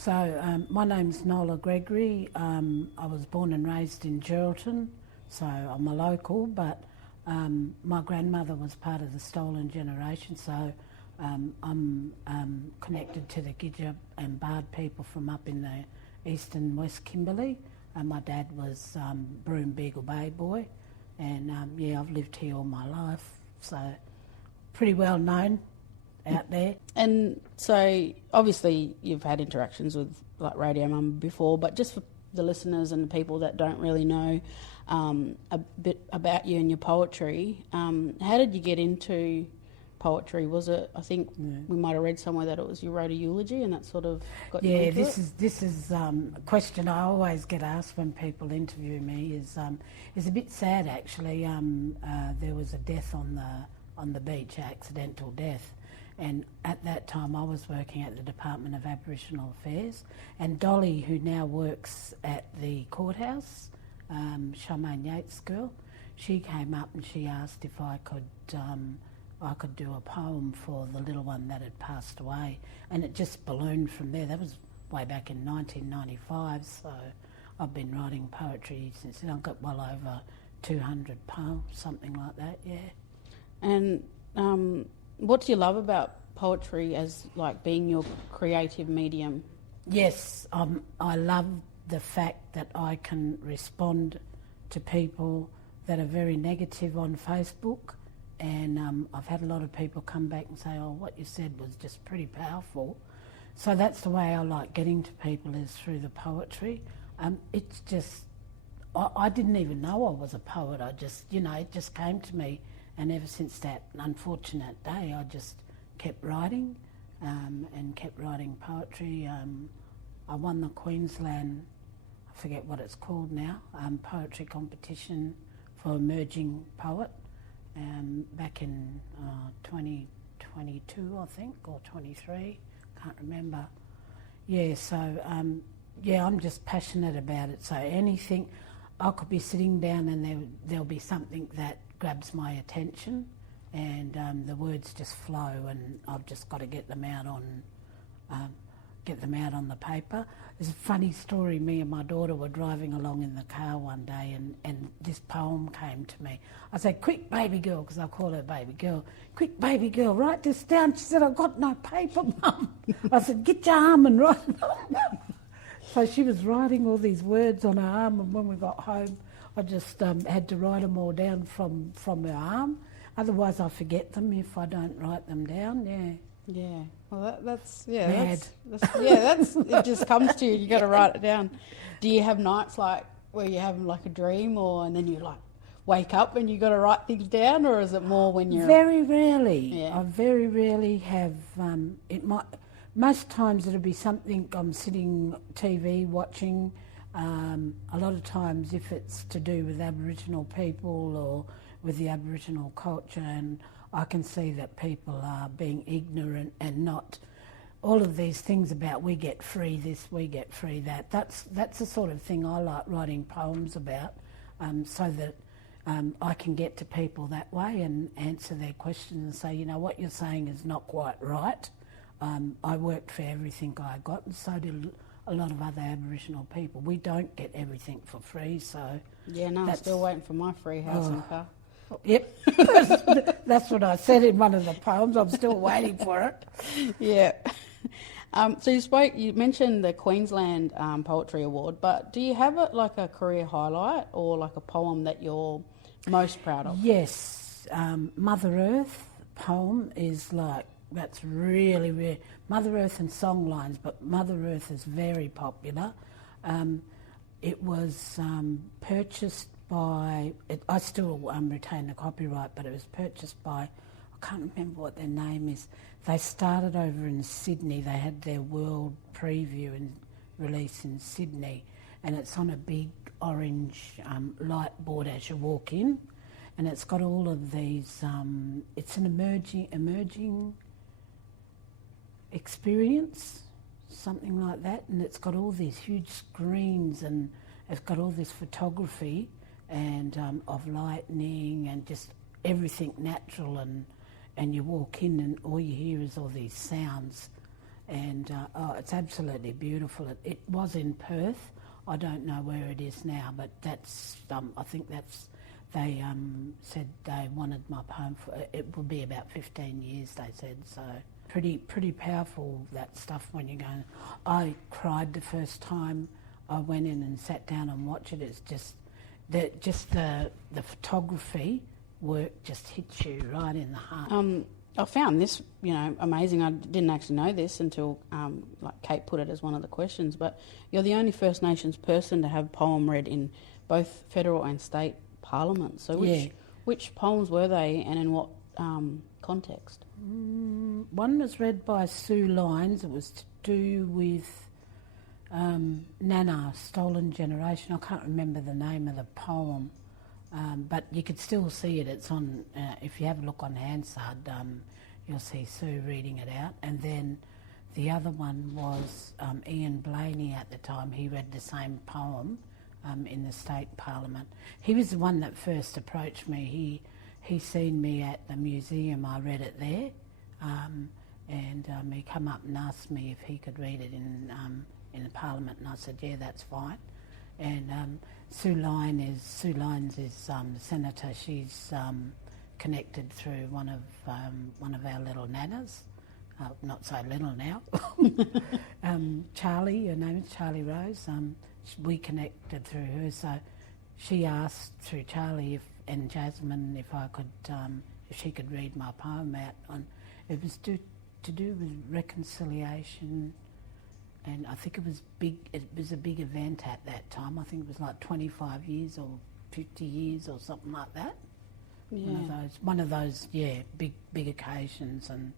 So my name's Nola Gregory. I was born and raised in Geraldton, so I'm a local, but my grandmother was part of the stolen generation, so I'm connected to the Gidja and Bard people from up in the east and west Kimberley. My dad was Broome Beagle Bay boy, and I've lived here all my life, so pretty well known out there. And so obviously you've had interactions with like Radio Mum before, but just for the listeners and the people that don't really know a bit about you and your poetry, how did you get into poetry? Was it, I think we might have read somewhere that it was you wrote a eulogy and that sort of got you into it? This is a question I always get asked when people interview me. Is a bit sad actually. There was a death on the beach, accidental death. And at that time I was working at the Department of Aboriginal Affairs, and Dolly, who now works at the courthouse, Charmaine Yates' girl, she came up and she asked if I could do a poem for the little one that had passed away, and it just ballooned from there. That was way back in 1995, so I've been writing poetry since then. I've got well over 200 poems, something like that, yeah. And what do you love about poetry as like being your creative medium? Yes, I love the fact that I can respond to people that are very negative on Facebook, and I've had a lot of people come back and say, oh, what you said was just pretty powerful. So that's the way I like getting to people, is through the poetry. It's just, I didn't even know I was a poet. I just, it just came to me. And ever since that unfortunate day, I just kept writing and kept writing poetry. I won the Queensland, I forget what it's called now, poetry competition for emerging poet back in 2022, I think, or 23, can't remember. Yeah, so I'm just passionate about it. So anything, I could be sitting down and there'll be something that grabs my attention, and the words just flow, and I've just got to get them out on the paper. There's a funny story. Me and my daughter were driving along in the car one day, and this poem came to me. I said, quick baby girl, because I call her baby girl, quick baby girl, write this down. She said, I've got no paper, Mum. I said, get your arm and write it down. So she was writing all these words on her arm, and when we got home, I just had to write them all down from her arm. Otherwise, I forget them if I don't write them down. Yeah. Yeah. Well, that's mad. That's it. Just comes to you. You got to write it down. Do you have nights like where you have like a dream, and then you like wake up and you got to write things down, or is it more when you're very rarely? Yeah. I very rarely have. It might. Most times it'll be something I'm sitting TV watching. A lot of times if it's to do with Aboriginal people or with the Aboriginal culture, and I can see that people are being ignorant and not all of these things about we get free this, we get free that. That's the sort of thing I like writing poems about, so that I can get to people that way and answer their questions and say, what you're saying is not quite right. I worked for everything I got, and so did a lot of other Aboriginal people. We don't get everything for free, so... Yeah, no, I'm still waiting for my free house and car. Yep, that's what I said in one of the poems. I'm still waiting for it. Yeah. So you mentioned the Queensland Poetry Award, but do you have like a career highlight or like a poem that you're most proud of? Yes, Mother Earth poem is like, that's really, really... Mother Earth and songlines, but Mother Earth is very popular. It was purchased by... I still retain the copyright, but it was purchased by... I can't remember what their name is. They started over in Sydney. They had their world preview and release in Sydney, and it's on a big orange light board as you walk in, and it's got all of these... it's an emerging experience, something like that, and it's got all these huge screens, and it's got all this photography and of lightning and just everything natural, and you walk in and all you hear is all these sounds, and it's absolutely beautiful. It was in Perth. I don't know where it is now, but that's I think that's they said they wanted my poem for it will be about 15 years. They said so. Pretty powerful, that stuff when you go. I cried the first time I went in and sat down and watched it. It's just the photography work just hits you right in the heart. I found this, amazing. I didn't actually know this until like Kate put it as one of the questions. But you're the only First Nations person to have a poem read in both federal and state parliaments. So which poems were they, and in what context? One was read by Sue Lyons. It was to do with Nana, Stolen Generation. I can't remember the name of the poem, but you could still see it. It's on, if you have a look on Hansard, you'll see Sue reading it out. And then the other one was Ian Blaney at the time. He read the same poem in the state parliament. He was the one that first approached me. He seen me at the museum. I read it there, and he come up and asked me if he could read it in the parliament, and I said, yeah, that's fine. And Sue Lyons is the senator. She's connected through one of our little nanas, not so little now. Charlie, her name is Charlie Rose. We connected through her, so she asked through Charlie and Jasmine if she could read my poem out. It was to do with reconciliation, and I think it was big. It was a big event at that time. I think it was like 25 years or 50 years or something like that. Yeah. One of those, big occasions, and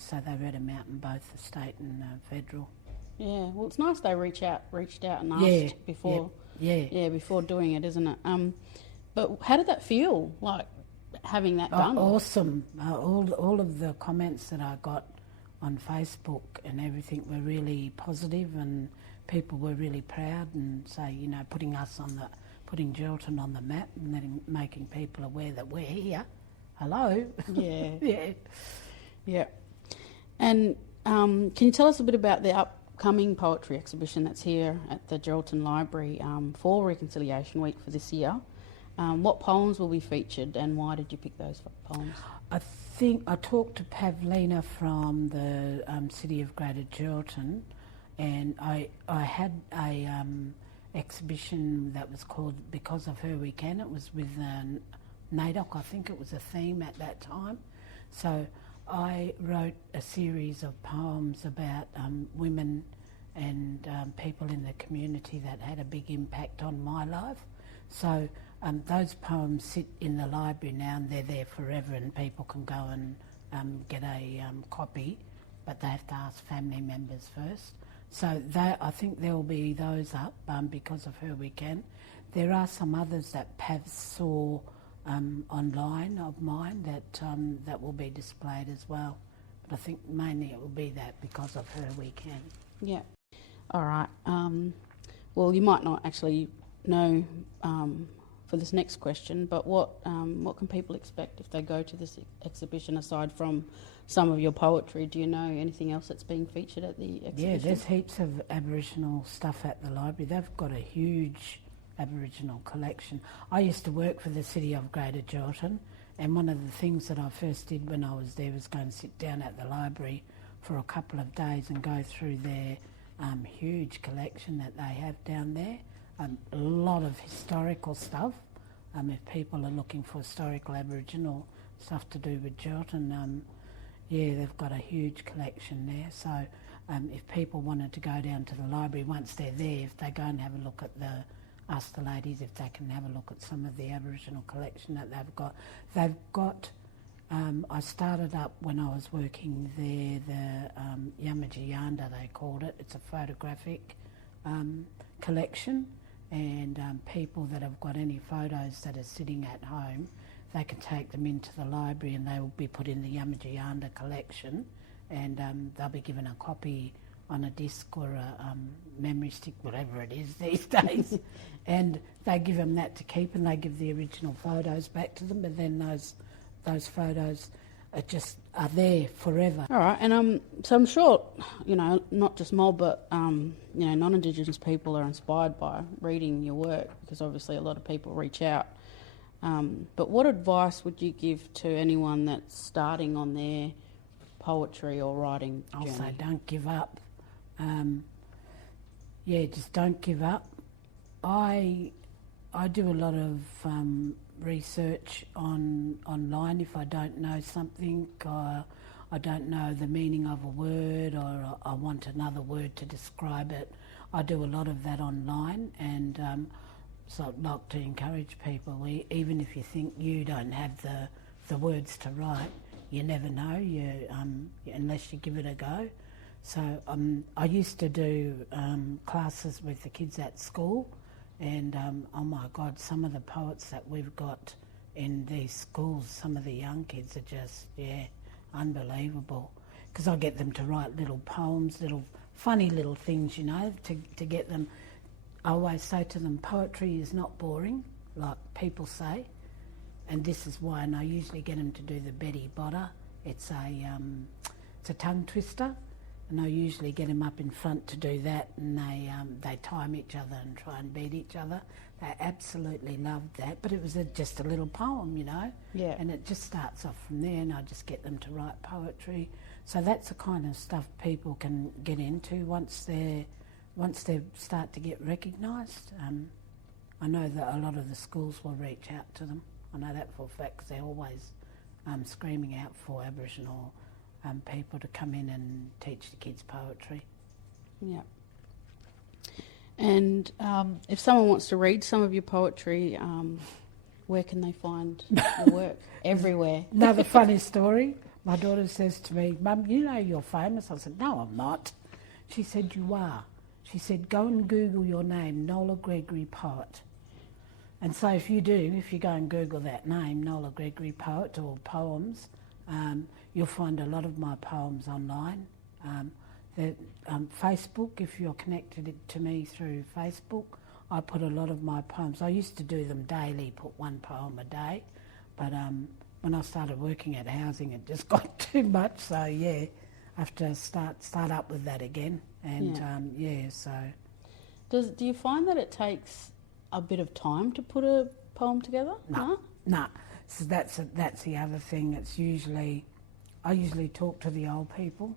so they read them out in both the state and federal. Yeah, well, it's nice they reached out and asked before. Yeah, before doing it, isn't it? But how did that feel, like having that done? Awesome. All of the comments that I got on Facebook and everything were really positive, and people were really proud and say, putting Geraldton on the map and making people aware that we're here. Hello. Yeah. Yeah. And can you tell us a bit about the upcoming poetry exhibition that's here at the Geraldton Library for Reconciliation Week for this year? What poems will be featured, and why did you pick those poems? I think I talked to Pavlina from the City of Greater Geraldton, and I had a exhibition that was called Because of Her We Can. It was with NAIDOC, I think it was a theme at that time. So I wrote a series of poems about women and people in the community that had a big impact on my life. So those poems sit in the library now, and they're there forever, and people can go and get a copy, but they have to ask family members first. So I think there will be those up, Because of Her We Can. There are some others that Pav saw online of mine that will be displayed as well. But I think mainly it will be that Because of Her We Can. Yeah. All right. Well, you might not actually know for this next question, but what can people expect if they go to this exhibition aside from some of your poetry? Do you know anything else that's being featured at the exhibition? Yeah, there's heaps of Aboriginal stuff at the library. They've got a huge Aboriginal collection. I used to work for the City of Greater Geraldton, and one of the things that I first did when I was there was go and sit down at the library for a couple of days and go through their huge collection that they have down there. A lot of historical stuff. If people are looking for historical Aboriginal stuff to do with Geraldton, they've got a huge collection there. So if people wanted to go down to the library once they're there, if they go and have a look at ask the ladies if they can have a look at some of the Aboriginal collection that they've got. They've got, I started up when I was working there, the Yamaji Yanda they called it. It's a photographic collection, and people that have got any photos that are sitting at home, they can take them into the library and they will be put in the Yamaji Yanda collection, and they'll be given a copy on a disc or a memory stick, whatever it is these days, and they give them that to keep, and they give the original photos back to them, but then those photos, it just are there forever. All right, and so I'm sure, not just Mob, but non-Indigenous people are inspired by reading your work, because obviously a lot of people reach out. But what advice would you give to anyone that's starting on their poetry or writing journey? I'll say don't give up. Just don't give up. I do a lot of research online if I don't know something, or I don't know the meaning of a word, or I want another word to describe it. I do a lot of that online, and so I'd like to encourage people, even if you think you don't have the words to write, you never know, unless you give it a go. So I used to do classes with the kids at school, and oh my God, some of the poets that we've got in these schools, some of the young kids are just, unbelievable. Because I get them to write little poems, little funny little things, to get them. I always say to them, poetry is not boring, like people say, and this is why. And I usually get them to do the Betty Botter. It's a tongue twister. And I usually get them up in front to do that, and they time each other and try and beat each other. They absolutely loved that, but it was just a little poem, Yeah. And it just starts off from there, and I just get them to write poetry. So that's the kind of stuff people can get into once they start to get recognised. I know that a lot of the schools will reach out to them. I know that for a fact, because they're always screaming out for Aboriginal people to come in and teach the kids poetry. Yeah. And if someone wants to read some of your poetry, where can they find your work? Everywhere. Another funny story. My daughter says to me, Mum, you're famous. I said, no, I'm not. She said, you are. She said, go and Google your name, Nola Gregory Poet. And so if you go and Google that name, Nola Gregory Poet or poems, you'll find a lot of my poems online. Facebook, if you're connected to me through Facebook, I put a lot of my poems. I used to do them daily, put one poem a day, but when I started working at housing, it just got too much. So I have to start up with that again. And so. Do you find that it takes a bit of time to put a poem together? No. So that's the other thing. I usually talk to the old people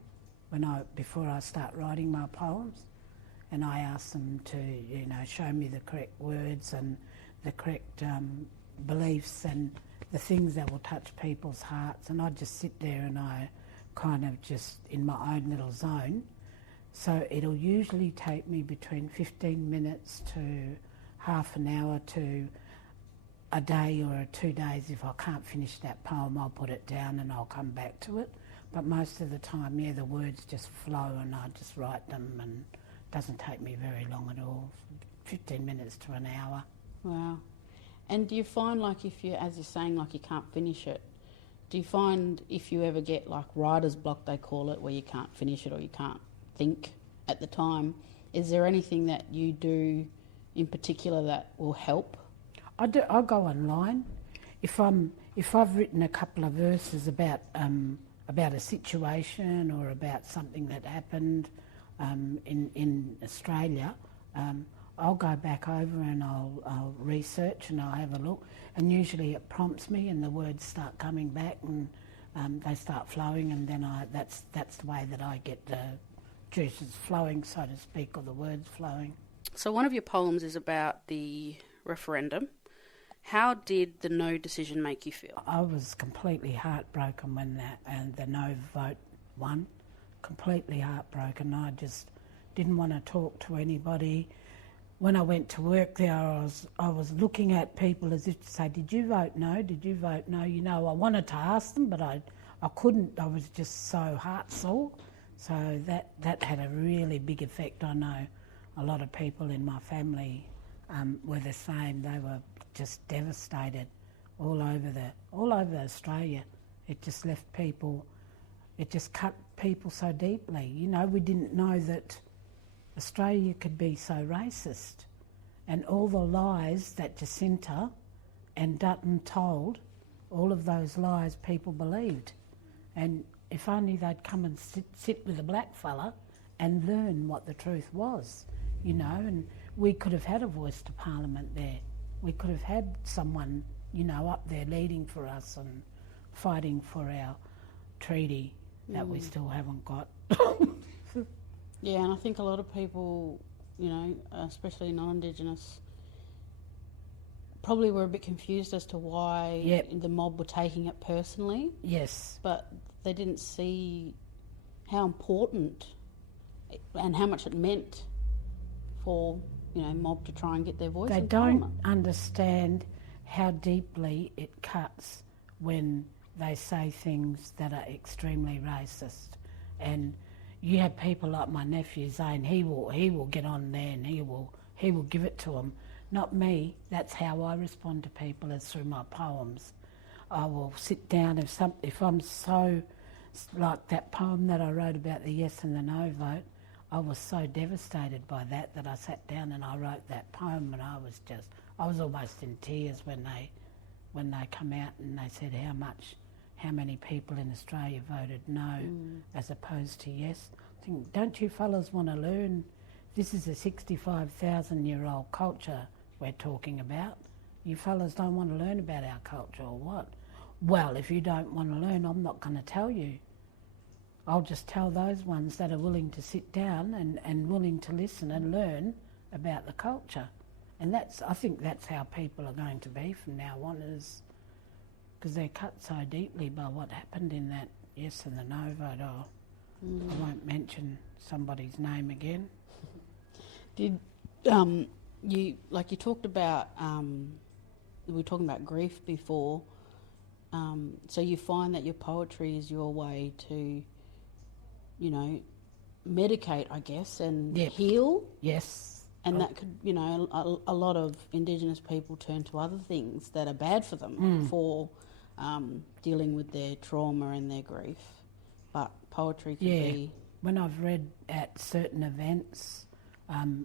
before I start writing my poems, and I ask them to show me the correct words and the correct beliefs and the things that will touch people's hearts, and I just sit there and I kind of just in my own little zone. So it'll usually take me between 15 minutes to half an hour to a day or 2 days. If I can't finish that poem, I'll put it down and I'll come back to it. But most of the time, the words just flow and I just write them, and it doesn't take me very long at all, 15 minutes to an hour. Wow. And do you find, like, if you, as you're saying, like, you can't finish it, do you find if you ever get, like, writer's block, they call it, where you can't finish it or you can't think at the time, is there anything that you do in particular that will help? I go online. If I've written a couple of verses about a situation or about something that happened in Australia, I'll go back over and I'll research and I'll have a look, and usually it prompts me and the words start coming back and they start flowing, and then that's the way that I get the juices flowing, so to speak, or the words flowing. So one of your poems is about the referendum. How did the no decision make you feel? I was completely heartbroken when the no vote won. Completely heartbroken. I just didn't want to talk to anybody. When I went to work there, I was looking at people as if to say, did you vote no? Did you vote no? I wanted to ask them, but I couldn't. I was just so heart sore. So that had a really big effect. I know a lot of people in my family were the same. They were just devastated all over Australia. It just left people, it just cut people so deeply. We didn't know that Australia could be so racist, and all the lies that Jacinta and Dutton told, all of those lies people believed. And if only they'd come and sit with a black fella and learn what the truth was, you know, and we could have had a voice to Parliament there. We could have had someone, you know, up there leading for us and fighting for our treaty that we still haven't got. Yeah, and I think a lot of people, you know, especially non-Indigenous, probably were a bit confused as to why the mob were taking it personally. Yes. But they didn't see how important and how much it meant for, you know, mob to try and get their voice They in don't Parliament. understand how deeply it cuts when they say things that are extremely racist. And you have people like my nephew saying he will get on there and he will give it to them. Not me. That's how I respond to people, is through my poems. I will sit down if I'm so, like that poem that I wrote about the yes and the no vote. I was so devastated by that I sat down and I wrote that poem, and I was almost in tears when they come out and they said how many people in Australia voted no as opposed to yes. I think, don't you fellas want to learn? This is a 65,000-year-old culture we're talking about. You fellas don't want to learn about our culture or what? Well, if you don't want to learn, I'm not going to tell you. I'll just tell those ones that are willing to sit down and willing to listen and learn about the culture. And I think that's how people are going to be from now on, is because they're cut so deeply by what happened in that yes and the no vote. I won't mention somebody's name again. Did you talked about, we were talking about grief before, so you find that your poetry is your way to, you know, medicate, I guess, and heal? Yes. And that could, you know, a lot of Indigenous people turn to other things that are bad for them for dealing with their trauma and their grief. But poetry can be... When I've read at certain events,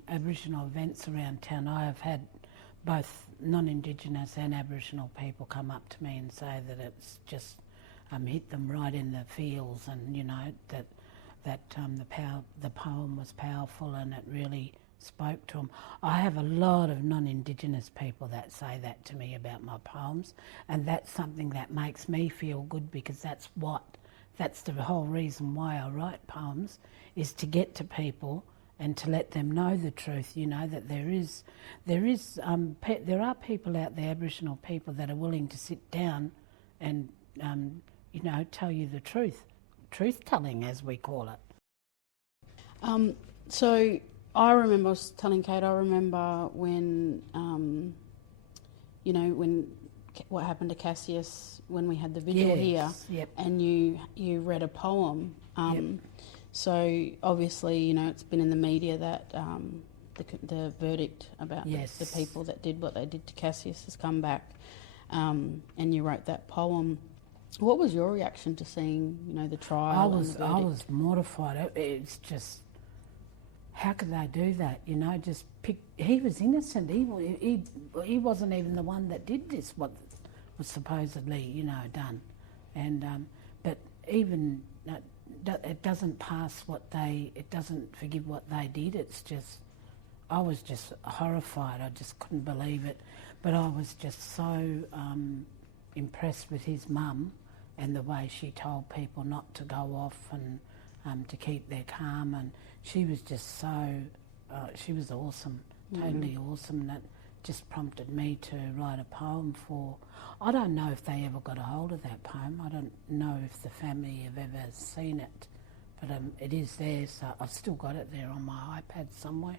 Aboriginal events around town, I have had both non-Indigenous and Aboriginal people come up to me and say that it's just hit them right in the feels, and, you know, that the poem was powerful and it really spoke to them. I have a lot of non-Indigenous people that say that to me about my poems, and that's something that makes me feel good, because that's the whole reason why I write poems, is to get to people and to let them know the truth, you know, that there are people out there, Aboriginal people, that are willing to sit down and, you know, tell you the truth-telling, as we call it. So I remember, I was telling Kate, I remember when, you know, what happened to Cassius when we had the vigil here, and you read a poem. So obviously, you know, it's been in the media that the verdict about the people that did what they did to Cassius has come back, and you wrote that poem. What was your reaction to seeing, you know, the trial and the verdict? I was mortified. It's just, how could they do that? You know, just pick. He was innocent. He wasn't even the one that did this. What was supposedly, you know, done, and but even it doesn't pass it doesn't forgive what they did. It's just, I was just horrified. I just couldn't believe it. But I was just so impressed with his mum and the way she told people not to go off and to keep their calm, and she was just so, she was awesome, totally awesome, and that just prompted me to write a poem for, I don't know if they ever got a hold of that poem. I don't know if the family have ever seen it, but it is there, so I've still got it there on my iPad somewhere.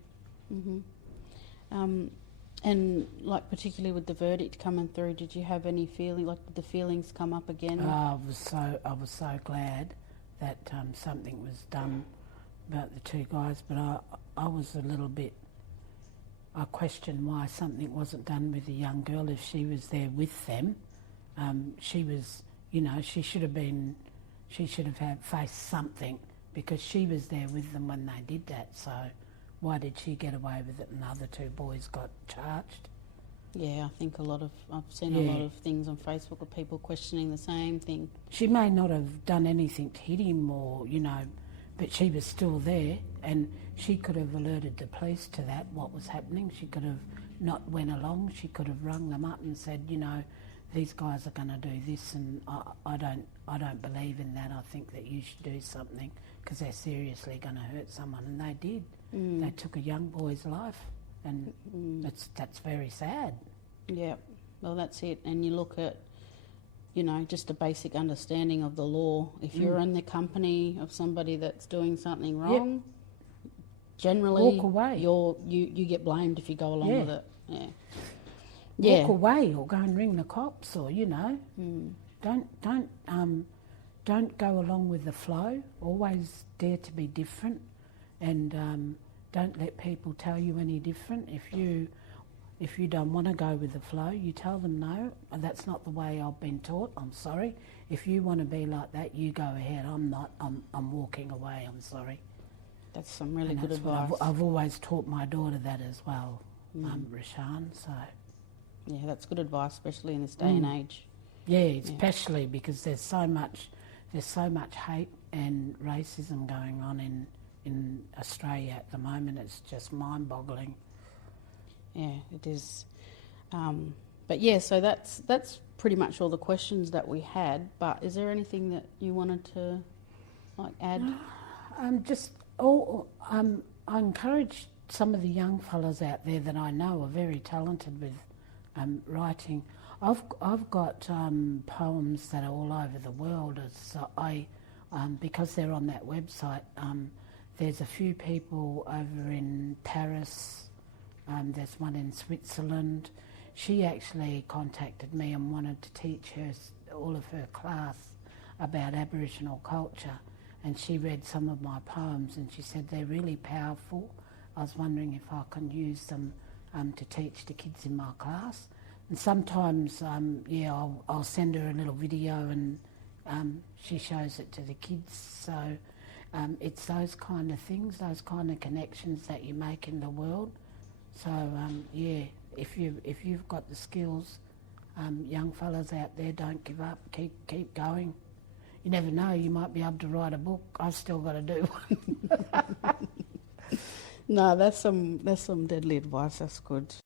And like particularly with the verdict coming through, did you have any feeling, like did the feelings come up again? I was so glad that something was done about the two guys, but I was a little bit, I questioned why something wasn't done with the young girl. If she was there with them, she was, you know, she should have faced something, because she was there with them when they did that. So why did she get away with it and the other two boys got charged? Yeah, I think I've seen a lot of things on Facebook of people questioning the same thing. She may not have done anything to hit him or, but she was still there, and she could have alerted the police to that, what was happening. She could have not went along. She could have rung them up and said, these guys are going to do this, and I don't believe in that. I think that you should do something because they're seriously going to hurt someone, and they did. They took a young boy's life, and that's very sad. Yeah, well, that's it. And you look at, just a basic understanding of the law. If you're in the company of somebody that's doing something wrong, generally walk away. You get blamed if you go along with it. Yeah. Walk away or go and ring the cops, or don't go along with the flow. Always dare to be different, and don't let people tell you any different. If you don't want to go with the flow, you tell them no. That's not the way I've been taught. I'm sorry. If you want to be like that, you go ahead. I'm not. I'm walking away. I'm sorry. That's some really good advice. I've always taught my daughter that as well, Rashan. So. Yeah, that's good advice, especially in this day and age. Yeah, especially because there's so much hate and racism going on in Australia at the moment. It's just mind-boggling. Yeah, it is. But yeah, so that's pretty much all the questions that we had. But is there anything that you wanted to add? I encourage some of the young fellas out there that I know are very talented with writing. I've got poems that are all over the world. Because they're on that website. There's a few people over in Paris. There's one in Switzerland. She actually contacted me and wanted to teach all of her class about Aboriginal culture, and she read some of my poems and she said they're really powerful. I was wondering if I can use them to teach the kids in my class. And sometimes, I'll send her a little video and she shows it to the kids. So it's those kind of things, those kind of connections that you make in the world. So if you've got the skills, young fellas out there, don't give up. Keep going. You never know. You might be able to write a book. I've still got to do one. No, that's some deadly advice. That's good.